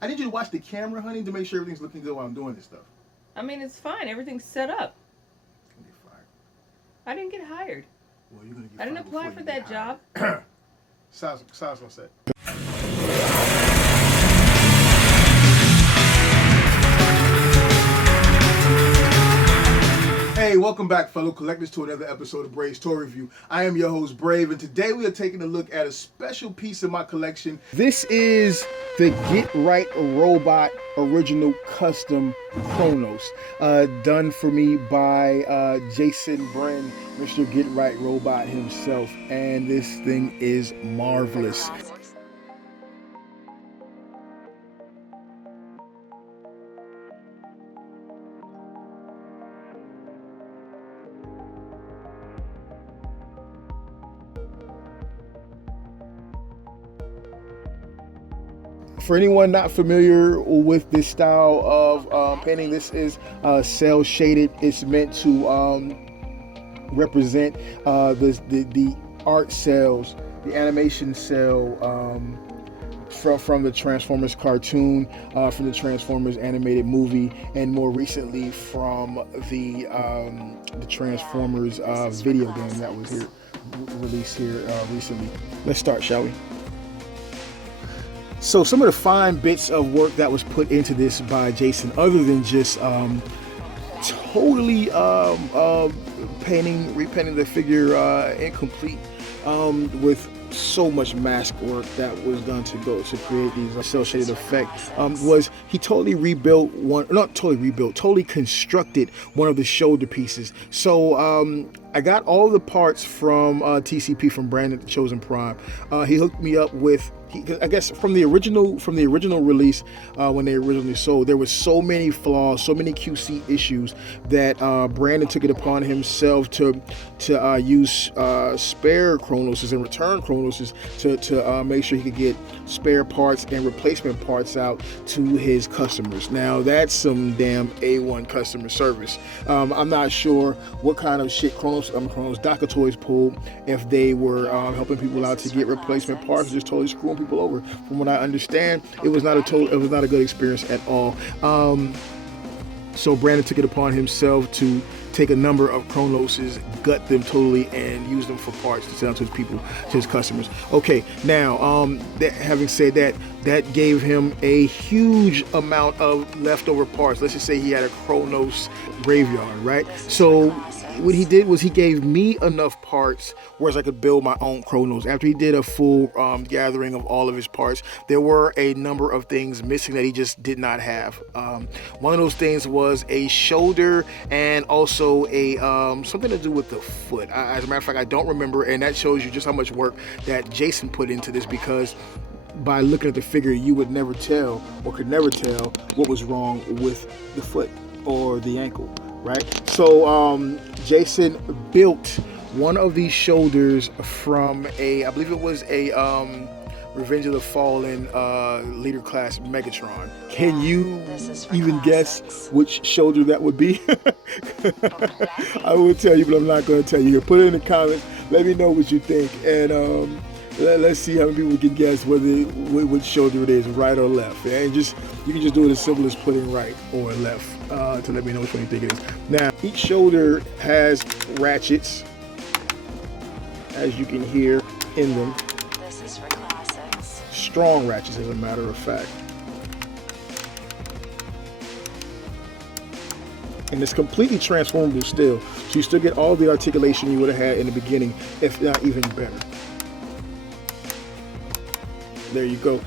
I need you to watch the camera, honey, to make sure everything's looking good while I'm doing this stuff. I mean, it's fine. Everything's set up. I'm gonna get fired. I didn't get hired. Well, you're gonna get I didn't fired apply before for you that get job. hired. Sounds on set. Hey, welcome back, fellow collectors, to another episode of Brave's Toy Review. I am your host, Brave, and today we are taking a look at a special piece of my collection. This is the GetRightRobot Original Custom Kronos, done for me by Jason Bren, Mr. GetRightRobot himself, and this thing is marvelous. For anyone not familiar with this style of painting, this is cell shaded. It's meant to represent the art cells, the animation cell from the Transformers cartoon, from the Transformers animated movie, and more recently from the Transformers video game that was released here recently. Let's start, shall we? So some of the fine bits of work that was put into this by Jason, other than just totally repainting the figure incomplete, with so much mask work that was done to create these cell shaded effect, was he totally totally constructed one of the shoulder pieces. So I got all the parts from TCP, from Brandon at the Chosen Prime. He hooked me up with, I guess from the original release, when they originally sold, there was so many flaws, so many QC issues that Brandon took it upon himself to use spare Kronoses and return Kronoses to make sure he could get spare parts and replacement parts out to his customers. Now that's some damn A1 customer service. I'm not sure what kind of shit Kronos Docker Toys pulled, if they were helping people out to get replacement parts, or just totally screwing people over. From what I understand, it was not a good experience at all. So Brandon took it upon himself to take a number of Kronoses, gut them totally, and use them for parts to sell to his people, to his customers. Okay, now having said that, that gave him a huge amount of leftover parts. Let's just say he had a Kronos graveyard, right? So what he did was he gave me enough parts whereas I could build my own Kronos. After he did a full gathering of all of his parts, there were a number of things missing that he just did not have. One of those things was a shoulder and also a something to do with the foot. As a matter of fact, I don't remember, and that shows you just how much work that Jason put into this, because by looking at the figure, you would never tell, or could never tell, what was wrong with the foot or the ankle, right? So Jason built one of these shoulders from I believe it was a Revenge of the Fallen leader class Megatron. Can you even guess which shoulder that would be? I will tell you, but I'm not going to tell you here. Put it in the comments. Let me know what you think, and let's see how many people can guess which shoulder it is, right or left. And you can just do it as simple as putting right or left to let me know which one you think it is. Now, each shoulder has ratchets, as you can hear in them. This is for classics. Strong ratchets, as a matter of fact. And it's completely transformable still, so you still get all the articulation you would have had in the beginning, if not even better. There you go.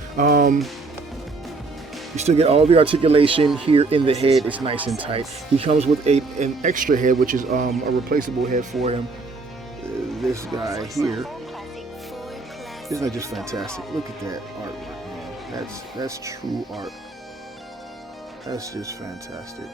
You still get all the articulation here in the head. It's nice and tight. He comes with an extra head, which is a replaceable head for him. This guy here. Isn't that just fantastic? Look at that artwork, man. That's true art. That's just fantastic.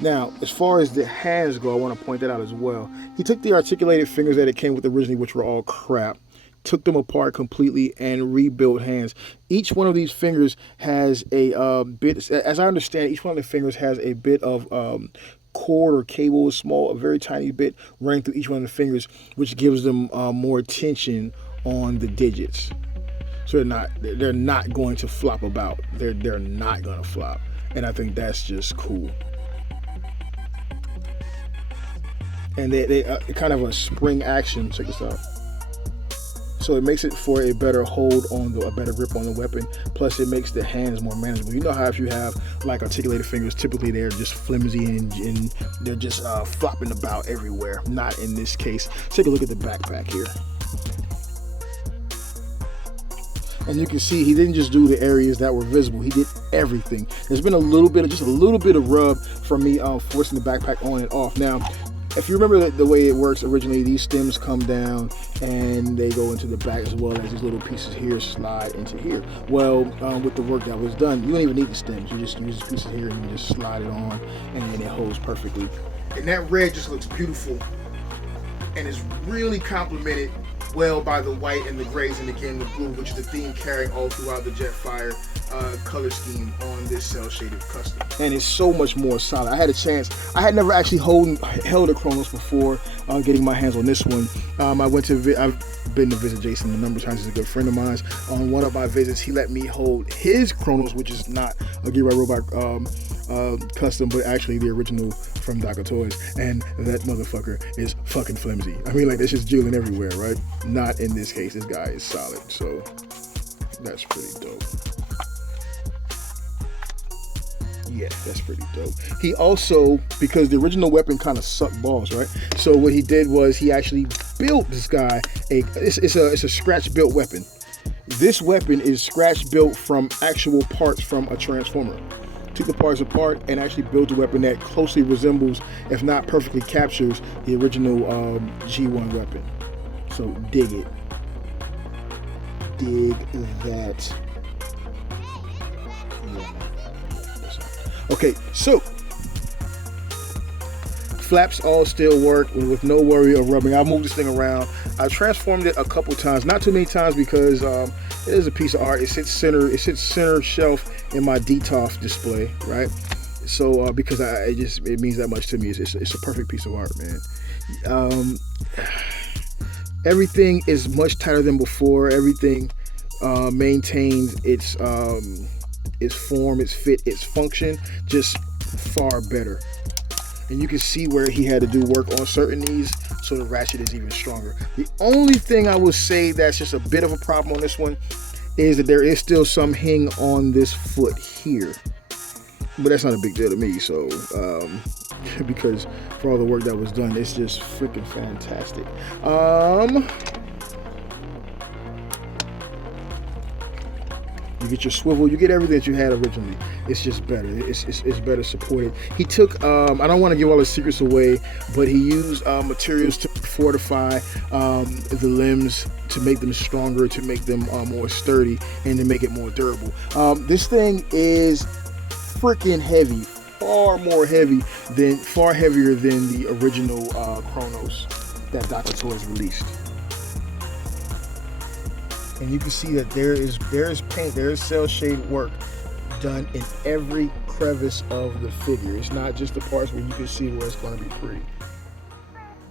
Now, as far as the hands go, I want to point that out as well. He took the articulated fingers that it came with originally, which were all crap, took them apart completely and rebuilt hands. Each one of these fingers has a bit, as I understand, each one of the fingers has a bit of cord or cable is small, a very tiny bit running through each one of the fingers, which gives them more tension on the digits. So they're not going to flop about. They're not going to flop, and I think that's just cool. And they kind of a spring action. Check this out. So it makes it for a better hold on a better grip on the weapon. Plus, it makes the hands more manageable. You know how if you have like articulated fingers, typically they're just flimsy and they're just flopping about everywhere. Not in this case. Take a look at the backpack here. And you can see he didn't just do the areas that were visible. He did everything. There's been a little bit of rub from me forcing the backpack on and off. Now, if you remember the way it works originally, these stems come down and they go into the back, as well as these little pieces here slide into here. Well, with the work that was done, you don't even need the stems. You just use these pieces here and you just slide it on, and then it holds perfectly. And that red just looks beautiful and is really complemented well by the white and the grays, and again the blue, which is the theme carrying all throughout the Jetfire color scheme on this cell shaded custom. And it's so much more solid. I had never actually held a Kronos before getting my hands on this one. I've been to visit Jason a number of times. He's a good friend of mine. On one of my visits, he let me hold his Kronos, which is not a GetRightRobot custom, but actually the original from Dr. Toys, and that motherfucker is fucking flimsy. I mean, like, it's just jiggling everywhere, right? Not in this case. This guy is solid, so that's pretty dope. Yeah, that's pretty dope. He also, because the original weapon kind of sucked balls, right? So what he did was he actually built this guy it's a scratch built weapon. This weapon is scratch built from actual parts from a Transformer. Took the parts apart and actually built a weapon that closely resembles, if not perfectly captures, the original G1 weapon. So dig it. Dig that. Yeah. Okay, so flaps all still work with no worry of rubbing. I moved this thing around. I transformed it a couple times, not too many times, because it is a piece of art. It sits center shelf in my DTOF display, right? So because it means that much to me. It's a perfect piece of art, man. Everything is much tighter than before. Everything maintains its form, its fit, its function, just far better. And you can see where he had to do work on certain knees, so the ratchet is even stronger. The only thing I will say that's just a bit of a problem on this one is that there is still some hing on this foot here. But that's not a big deal to me, so because for all the work that was done, it's just freaking fantastic. You get your swivel, you get everything that you had originally. It's just better. It's better supported. He took, I don't want to give all the secrets away, but he used materials to fortify the limbs, to make them stronger, to make them more sturdy, and to make it more durable. This thing is freaking heavy, far heavier than the original Kronos that Dr. Toys released. And you can see that there is paint, there is cell shade work done in every crevice of the figure. It's not just the parts where you can see where it's going to be pretty.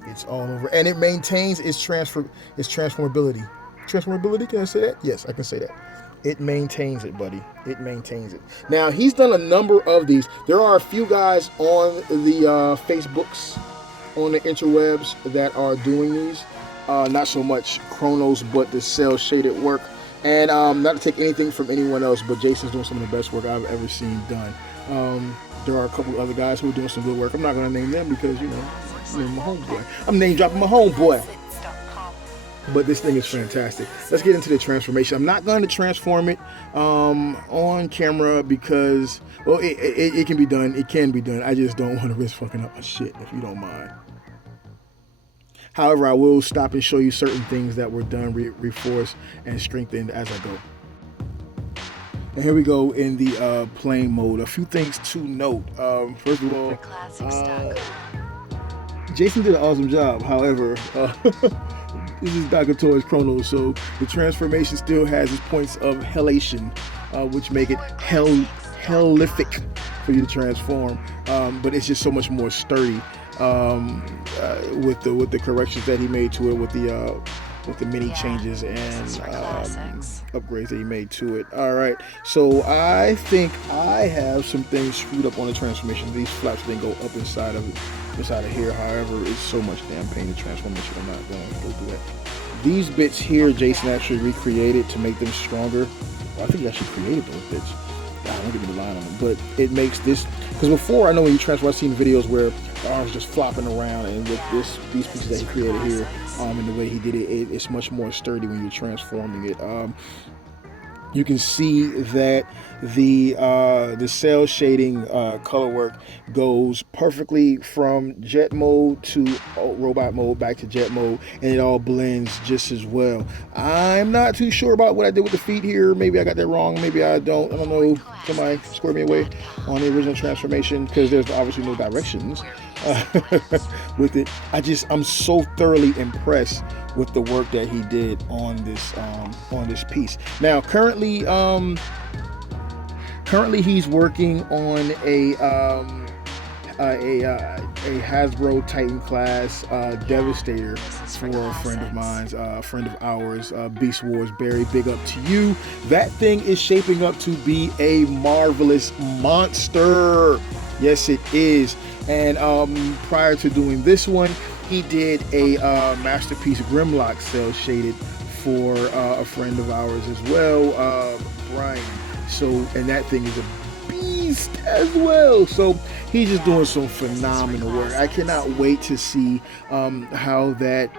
It's all over, and it maintains its transformability. Transformability, can I say that? Yes, I can say that. It maintains it, buddy. It maintains it. Now, he's done a number of these. There are a few guys on the Facebooks, on the interwebs, that are doing these. Not so much Kronos, but the cell shaded work. And not to take anything from anyone else, but Jason's doing some of the best work I've ever seen done. There are a couple other guys who are doing some good work. I'm not going to name them because, I'm my homeboy. I'm name dropping my homeboy. But this thing is fantastic. Let's get into the transformation. I'm not going to transform it on camera because, well, it can be done. It can be done. I just don't want to risk fucking up my shit, if you don't mind. However, I will stop and show you certain things that were done, reinforced, and strengthened as I go. And here we go in the playing mode. A few things to note. First of all, Jason did an awesome job. However, this is Dr. Toys Kronos, so the transformation still has its points of hellation, which make it hellific for you to transform, but it's just so much more sturdy with the corrections that he made to it, with the many changes and upgrades that he made to it. All right, so I think I have some things screwed up on the transformation. These flaps didn't go up inside of here. However, it's so much damn pain to transform that I'm not going to go through that. These bits here, Jason actually recreated to make them stronger. Well, I think he actually created those bits. Don't give me the line on them, but it makes this, because before, I know when you transfer, I've seen videos where the arms just flopping around, and with these pieces that he created here, and the way he did it, it's much more sturdy when you're transforming it. You can see that the cell shading color work goes perfectly from jet mode to robot mode back to jet mode, and it all blends just as well. I'm not too sure about what I did with the feet here. Maybe I got that wrong, maybe I don't know. Somebody square me away on the original transformation, because there's obviously no directions with it. I'm so thoroughly impressed with the work that he did on this piece. Now currently he's working on a Hasbro Titan class Devastator for a friend of mine's, a friend of ours, Beast Wars Barry. Big up to you. That thing is shaping up to be a marvelous monster. Yes, it is. And prior to doing this one, he did a Masterpiece Grimlock cell shaded for a friend of ours as well, Brian. So, and that thing is a beast as well. So he's just doing some phenomenal work. I cannot wait to see how that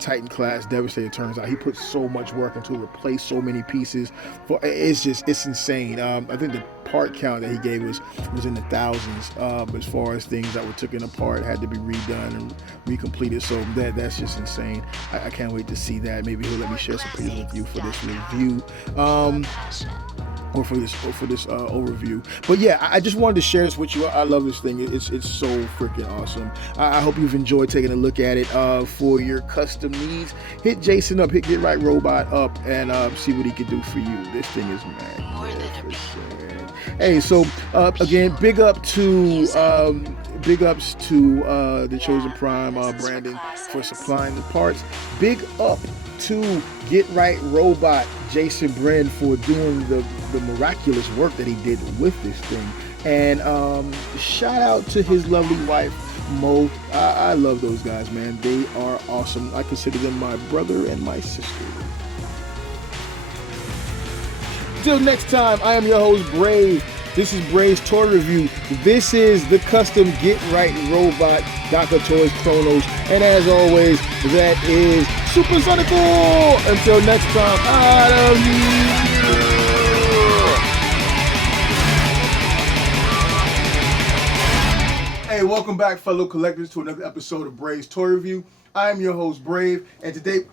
Titan class Devastator turns out. He put so much work into it, replaced so many pieces. It's insane. I think the part count that he gave was in the thousands, as far as things that were taken apart, had to be redone and recompleted. So that's just insane. I can't wait to see that. Maybe he'll let me share some pictures with you for this review. Or for this overview. But yeah, I just wanted to share this with you. I love this thing. It's so freaking awesome. I hope you've enjoyed taking a look at it. For your custom needs, hit Jason up, hit GetRightRobot up, and see what he can do for you. This thing is magnificent. Hey, so again, big ups to the Chosen Prime, Brandon, for supplying the parts. Big up to GetRightRobot, Jason Bren, for doing the miraculous work that he did with this thing. And shout out to his lovely wife, Mo. I love those guys, man. They are awesome. I consider them my brother and my sister. Till next time, I am your host, Brave. This is Brave's Toy Review. This is the custom GetRightRobot Daka Toys Kronos. And as always, that is Supersonical. Until next time, I love you. Hey, welcome back, fellow collectors, to another episode of Brave's Toy Review. I am your host, Brave, and today...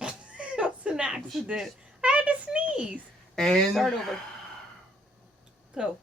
It was an accident. I had to sneeze. And... Start over. Go.